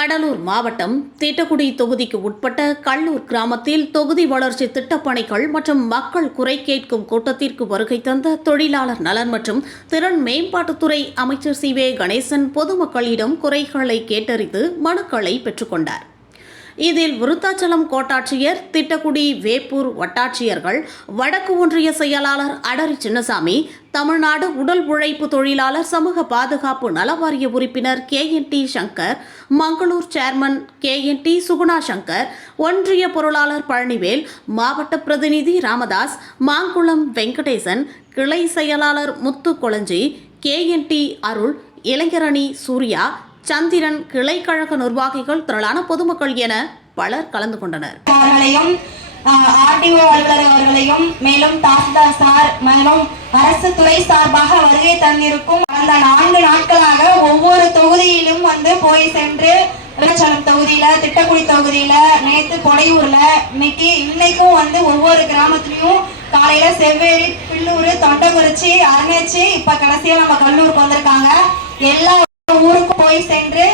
கடலூர் மாவட்டம் திட்டக்குடி தொகுதிக்கு உட்பட்ட கல்லூர் கிராமத்தில் தொகுதி வளர்ச்சி திட்டப்பணிகள் மற்றும் மக்கள் குறை கேட்கும் கூட்டத்திற்கு வருகை தந்த தொழிலாளர் நலன் மற்றும் திறன் மேம்பாட்டுத்துறை அமைச்சர் சி.வே. கணேசன் பொதுமக்களிடம் குறைகளை கேட்டறிந்து மனுக்களை பெற்றுக்கொண்டார். இதில் விருத்தாச்சலம் கோட்டாட்சியர், திட்டக்குடி, வேப்பூர் வட்டாட்சியர்கள், வடக்கு ஒன்றிய செயலாளர் அடரி சின்னசாமி, தமிழ்நாடு உடல் உழைப்பு தொழிலாளர் சமூக பாதுகாப்பு நலவாரிய உறுப்பினர் KNT Shankar, Mangalore chairman KNT Suguna Shankar, ஒன்றிய பொருளாளர் பழனிவேல், மாவட்ட பிரதிநிதி ராமதாஸ், மாங்குளம் வெங்கடேசன், கிளை செயலாளர் முத்து கொளஞ்சி, KNT அருள், இளைஞரணி சூர்யா, சந்திரன், கிளைக்கழக நிர்வாகிகள், திரளான பொதுமக்கள் என பலர் கலந்து கொண்டனர். RDO அலுவலர் அவர்களையும் மேலும் தாசில்தார் சார் மேலும் அரசு துறை சார்பாக வருகை தந்திருக்கும் கடந்த 4 நாட்களாக ஒவ்வொரு தொகுதியிலும் போய் சென்று விருத்தாச்சலம் தொகுதியில, திட்டக்குடி தொகுதியில, நேத்து பொடையூர்ல, இன்னைக்கும் ஒவ்வொரு கிராமத்திலையும் காலையில செவ்வேரி, பில்லூர், தொண்டகுறிச்சி, அரணேச்சி, இப்ப கடைசியா நம்ம கல்லூருக்கு வந்திருக்காங்க. எல்லா ஊருக்கு போய் சென்று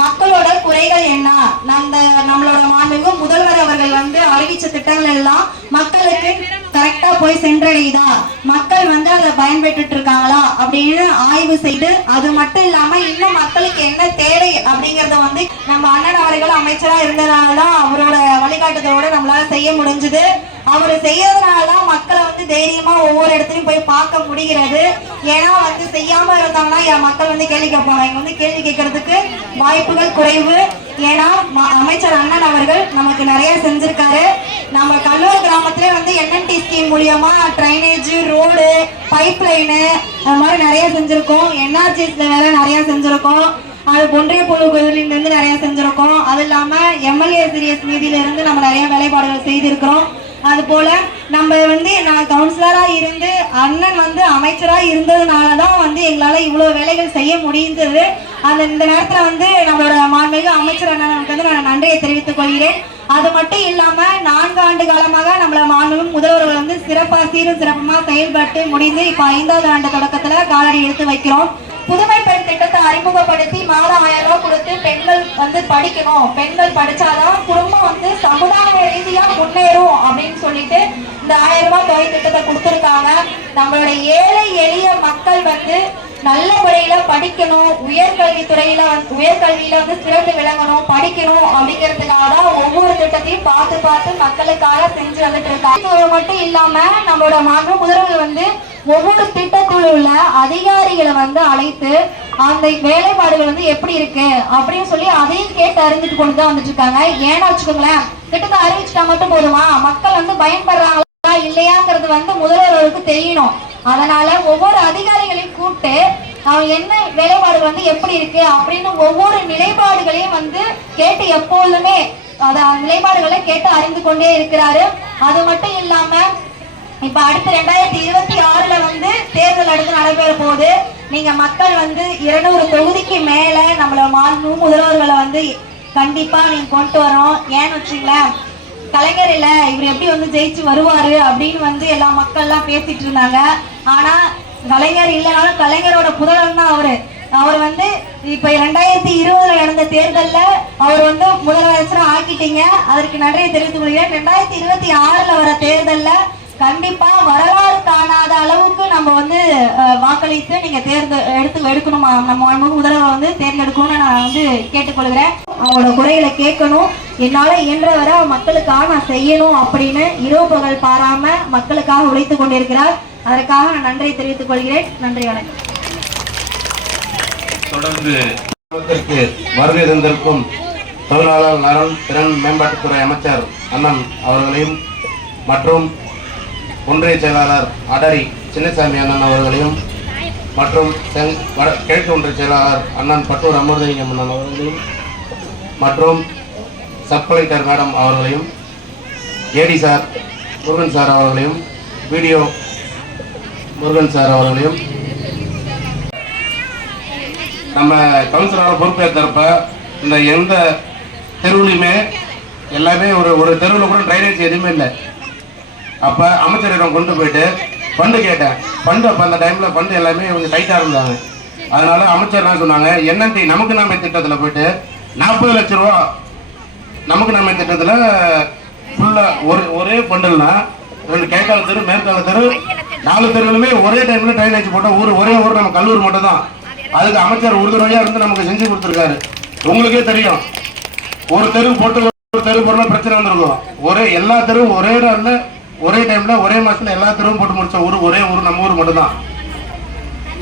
மக்களோட குறைகள் என்ன, நம்மளோட மாண்புமிகு முதல்வர் அவர்கள் அறிவிச்ச திட்டங்கள் எல்லாம் மக்களுக்கு கரெக்டா போய் சென்றடையுதா, மக்கள் அதை பயன்பெற்று இருக்காங்களா அப்படின்னு ஆய்வு செய்து, அது மட்டும் இல்லாம இன்னும் மக்களுக்கு என்ன தேவை அப்படிங்கறத நம்ம அண்ணன் அவர்கள் அமைச்சரா இருந்ததுனாலதான் அவரோட வழிகாட்டுதலோட நம்மளால செய்ய முடிஞ்சது. அவர் செய்யறதுனாலதான் மக்களை தைரியமா ஒவ்வொரு இடத்துலயும் போய் பார்க்க முடிகிறது. ஏன்னா செய்யாம இருந்தாங்கன்னா என் மக்கள் கேள்வி கேட்பாங்க. இங்க கேள்வி கேட்கறதுக்கு வாய்ப்புகள் குறைவு. ஏன்னா அமைச்சர் அண்ணன் அவர்கள் நமக்கு நிறைய செஞ்சிருக்காரு. நம்ம கல்லூர் கிராமத்துல NNT ஸ்கீம் மூலியமா ட்ரைனேஜ், ரோடு, பைப் லைனு அது மாதிரி நிறைய செஞ்சிருக்கோம். NRGSல வேலை நிறைய செஞ்சிருக்கோம். அது ஒன்றிய பொதுக்குழுவிலிருந்து நிறைய செஞ்சிருக்கோம். அது இல்லாம MLA சீரியஸ் நிதியில இருந்து நம்ம நிறைய வேலைப்பாடுகள் செய்திருக்கிறோம். அது போல நம்ம நான் கவுன்சிலரா இருந்து அண்ணன் அமைச்சரா இருந்ததுனாலதான் எங்களால இவ்வளவு வேலைகள் செய்ய முடிந்தது. இந்த நேரத்துல நம்மளோட மாண்புமிகு அமைச்சர் அண்ணனுக்கு நான் நன்றியை தெரிவித்துக் கொள்கிறேன். அது மட்டும் இல்லாம 4 ஆண்டு காலமாக நம்மள மாண்புமிகு முதல்வர்கள் சிறப்பா சீரும் சிறப்புமா செயல்பட்டு முடிந்து இப்ப 5வது ஆண்டு தொடக்கத்துல காலடி எடுத்து வைக்கிறோம். புதுமை பெண் திட்டத்தை அறிமுகப்படுத்தி மாதம் 1000 ரூபாய் கொடுத்து பெண்கள் படிக்கணும், பெண்கள் படிச்சாதான் குடும்பம் சமுதாய ரீதியா முன்னேறும் அப்படின்னு சொல்லிட்டு இந்த 1000 ரூபாய் தொகை திட்டத்தை கொடுத்திருக்காங்க. நம்மளோட ஏழை எளிய மக்கள் நல்ல முறையில படிக்கணும், உயர்கல்வியில சிறந்து விளங்கணும், படிக்கணும் அப்படிங்கிறதுக்காக தான் ஒவ்வொரு திட்டத்தையும் பார்த்து மக்களுக்காக செஞ்சு வந்துட்டு இருக்காங்க. அது மட்டும் இல்லாம நம்மளோட மாண்பு முதல்வர் ஒவ்வொரு திட்டத்தில் உள்ள அதிகாரிகளை அழைத்து அந்த வேலைப்பாடுகள் எப்படி இருக்கு அப்படின்னு சொல்லி அதையும் கேட்டு அறிஞ்சிட்டு கொண்டுதான் வந்துட்டு இருக்காங்க. ஏன்னா வச்சுக்கோங்களேன், திட்டத்தை அறிவிச்சுட்டா மட்டும் போதுமா, மக்கள் பயன்படுறாங்களா இல்லையாங்கிறது முதல்வர்களுக்கு தெரியணும். அதனால ஒவ்வொரு அதிகாரிகளையும் கூப்பிட்டு அவன் என்ன வேலைப்பாடு எப்படி இருக்கு அப்படின்னு ஒவ்வொரு நிலைப்பாடுகளையும் கேட்டு எப்பொழுதுமே நிலைப்பாடுகளை கேட்டு அறிந்து கொண்டே இருக்கிறாரு. அது மட்டும் இல்லாம இப்ப அடுத்து 2026ல தேர்தல் அடுத்து நடைபெற போது நீங்க மக்கள் 200 தொகுதிக்கு மேல நம்மள மாண்பு முதல்வர்களை கண்டிப்பா நீங்க கொண்டு வரோம். ஏன்னு வச்சுங்களேன், கலைஞர் இல்ல இவர் எப்படி ஜெயிச்சு வருவாரு அப்படின்னு எல்லா மக்கள் எல்லாம் பேசிட்டு இருந்தாங்க. ஆனா கலைஞர் இல்லைனாலும் கலைஞரோட புதல்வன் தான் அவரு. அவர் இப்ப 2020ல நடந்த தேர்தல்ல அவர் முதலமைச்சரா ஆக்கிட்டீங்க. அதற்கு நன்றியை தெரிவித்துக் கொள்கிறேன். 2026ல வர தேர்தல்ல கண்டிப்பா வரலாறு காணாத அளவுக்கு நம்ம வாக்களித்து நீங்க எடுக்கணும். நம்ம முதல்வர் தேர்ந்தெடுக்கணும்னு நான் கேட்டுக்கொள்கிறேன். அவங்களோட குறைகளை கேட்கணும், என்னால இயன்றவரை மக்களுக்காக நான் செய்யணும் அப்படின்னு இரவு பகல் பாராம மக்களுக்காக உழைத்துக் கொண்டிருக்கிறார். அதற்காக நான் நன்றியை தெரிவித்துக் கொள்கிறேன். நன்றி, வணக்கம். தொடர்ந்து வருகை தந்திருக்கும் தொழிலாளர் நலன் திறன் மேம்பாட்டுத்துறை அமைச்சர் அண்ணன் அவர்களையும் மற்றும் ஒன்றிய செயலாளர் அடரி சின்னசாமி அண்ணன் அவர்களையும் மற்றும் கிழக்கு ஒன்றிய செயலாளர் அண்ணன் பட்டூர் அமிர்தலிங்கம் அண்ணன் அவர்களையும் மற்றும் சப் கலெக்டர் மேடம் அவர்களையும், AD சார் முருகன் சார் அவர்களையும், BDO முருகன் சார் அவர்களையும், நம்ம கவுன்சிலராக பொறுப்பேற்கிறப்ப இந்த எந்த தெருவுலையுமே எல்லாமே ஒரு தெருவில் கூட ட்ரைனேஜ் எதுவுமே இல்லை. அப்போ அமைச்சரிடம் கொண்டு போயிட்டு ஃபண்டு கேட்டேன். ஃபண்டு அப்போ அந்த டைமில் ஃபண்டு எல்லாமே கொஞ்சம் டைட்டாக இருந்தாங்க. அதனால அமைச்சர் என்ன சொன்னாங்க, NNT நமக்கு நாம திட்டத்தில் போயிட்டு 40 லட்சம் ரூபா நமக்கு நம்ம திட்டத்தில் ஃபுல்லாக ஒரே பண்டல்னா 2 கிழக்கால தெரு மேற்கால தெரு 4 தெருவுலுமே ஒரே டைம்ல ட்ரைனேஜ் போட்டோம். ஒரே ஊர் நம்ம கல்லூர் மட்டும் தான். அதுக்கு அமைச்சர் உறுதுணையாக இருந்து நமக்கு செஞ்சு கொடுத்துருக்காரு. உங்களுக்கே தெரியும், ஒரு தெரு போட்டு ஒரு தெரு போடலாம் பிரச்சனை வந்திருக்கும். எல்லா தெருவும் ஒரே நாள்ல ஒரே டைம்ல ஒரே மாசத்துல எல்லா தெருவும் போட்டு முடிச்ச ஒரே ஊர் நம்ம ஊர் மட்டும் தான்.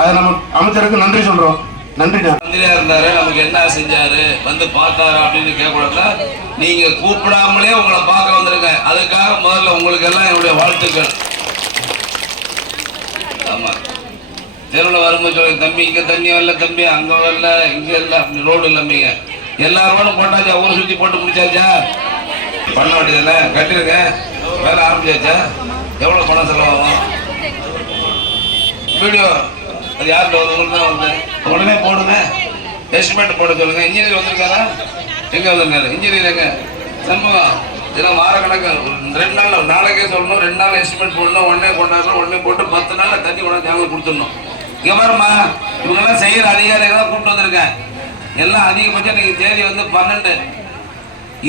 அதை நம்ம அமைச்சருக்கு நன்றி சொல்றோம். நன்றிண்ணா. மந்திரியா இருந்தாரு, நமக்கு என்ன செஞ்சாரு, வந்து பார்த்தாரு அப்படின்னு கேட்கக்கூடாது. நீங்க கூப்பிடாமலே உங்களை பார்க்க வந்திருக்க. அதுக்காக முதல்ல உங்களுக்கு எல்லாம் என்னுடைய வாழ்த்துக்கள். ஆமா, தெருவில் வரும்போது சொல்லி தம்பி இங்க தண்ணி வரல, தம்பி அங்க வரல, இங்க இல்ல, அப்படி ரோடு இல்லைங்க. எல்லாரும் போட்டாச்சா, ஊரை சுற்றி போட்டு முடிச்சாச்சா, பண்ண வேண்டியதுல கட்டிருங்க. வேலை ஆரம்பிச்சாச்சா, எவ்வளவு பணம் செலவாகும்? வீடியோ அது யார்கிட்ட உங்களுக்கு தான் வந்து உடனே போடுங்க, எஸ்டிமேட் போட சொல்லுங்க. இன்ஜினியர் வந்திருக்காரா? எங்க வந்திருக்காரு இன்ஜினியர்? எங்க சண்முகம்? இதெல்லாம் வாரக்கணக்கு 2 நாள் நாளைக்கே சொல்லணும். 2 நாள் எஸ்டிமேட் போடணும். உடனே கொண்டாடணும். உடனே போட்டு 10 நாள்ல தண்ணி கொண்டாந்து நாங்கள் கொடுத்துடணும். இங்க பாருமா, இவங்கெல்லாம் செய்யற அதிகாரிகள் தான் கூப்பிட்டு வந்திருக்கேன். எல்லாம் அதிகபட்சம் இன்னைக்கு தேதி வந்து 12,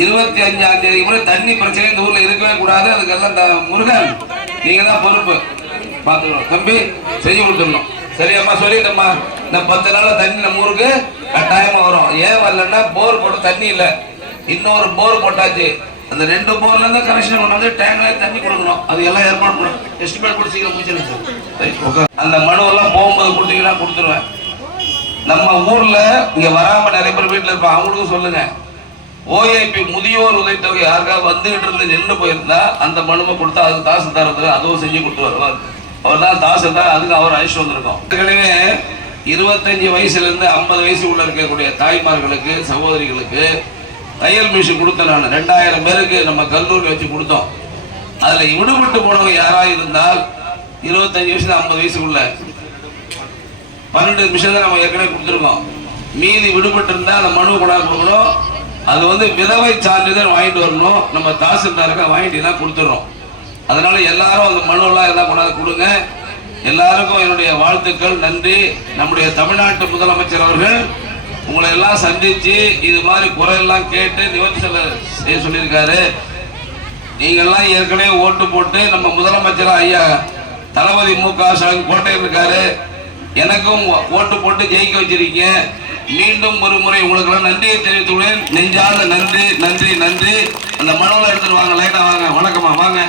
25ஆம் தேதி கூட தண்ணி பிரச்சனை இந்த ஊர்ல இருக்கவே கூடாது. அதுக்கெல்லாம் முருகன் நீங்க தான் பொறுப்பு பார்த்துக்கணும். தம்பி செஞ்சு கொடுத்துடணும். சரியாம்மா, சொல்லிட்டம்மா. இந்த 10 நாள்ல தண்ணி நம்ம ஊருக்கு கட்டாயமா வரும். ஏன் வரலன்னா போர் போட்டு தண்ணி இல்லை, இன்னொரு போர் போட்டாச்சு. அந்த 2 போர்ல இருந்து கனெக்ஷன் கொண்டாந்து டேங்க்ல தண்ணி கொடுக்கணும். அது எல்லாம் ஏற்பாடு பண்ணணும். எஸ்டிமேட் போட்டு சீக்கிரம் முடிச்சிருச்சு. அந்த மனுவெல்லாம் போகும்போது கொடுத்தீங்கன்னா கொடுத்துருவேன். நம்ம ஊர்ல இங்க வராம நிறைய பேர் வீட்டுல இருப்பாங்க, அவங்களுக்கும் சொல்லுங்க. ஓஏபி முதியோர் உதவித்தொகை யாருக்காவது வந்துகிட்டு இருந்து நின்று போயிருந்தா அந்த மனுவை கொடுத்தா அதுக்கு தாசில்தார் அதுவும் செஞ்சு கொடுத்து வருவார். அவர் தான் தாசில்தார், அதுக்கு அவர் அழைச்சிட்டு வந்திருக்கோம். ஏற்கனவே 25 வயசுல இருந்து 50 வயசுக்குள்ள இருக்கக்கூடிய தாய்மார்களுக்கு சகோதரிகளுக்கு தையல் மிஷின் கொடுத்தேன் நான். 2000 பேருக்கு நம்ம கல்லூரி வச்சு கொடுத்தோம். அதுல விடுபட்டு போனவங்க யாராவது இருந்தால் 25 வயசு 50 வயசுக்குள்ள 12 மிஷின் தான் நம்ம ஏற்கனவே கொடுத்துருக்கோம். மீதி விடுபட்டு இருந்தா அந்த மனு கொண்டாந்து கொடுக்கணும். அது வந்து விதவை சான்றிதழ் வாங்கிட்டு வரணும். நம்ம தாசில்தாருக்கு வாங்கிட்டு தான் கொடுத்துட்றோம். அதனால எல்லாரும் அந்த மனுவெல்லாம் எல்லாம் கொண்டாந்து கொடுங்க. எல்லாருக்கும் என்னுடைய வாழ்த்துக்கள், நன்றி. நம்முடைய தமிழ்நாட்டு முதலமைச்சர் அவர்கள் உங்களை எல்லாம் சந்திச்சு இது மாதிரி குறையெல்லாம் கேட்டு நிவர்த்தி செய்ய சொல்லியிருக்காரு. நீங்கள்லாம் ஏற்கனவே ஓட்டு போட்டு நம்ம முதலமைச்சர் ஐயா தளபதி மு.க. ஸ்டாலின் கோட்டையில் இருக்காரு. எனக்கும் ஓட்டு போட்டு ஜெயிக்க வச்சிருக்கீங்க. மீண்டும் ஒரு முறை உங்களுக்கு எல்லாம் நன்றியை தெரிவித்துள்ளேன். நெஞ்சார்ந்த நன்றி நன்றி நன்றி. அந்த மனுவை எடுத்துட்டு வாங்க, லைட்டா வாங்க. வணக்கம்மா, வாங்க.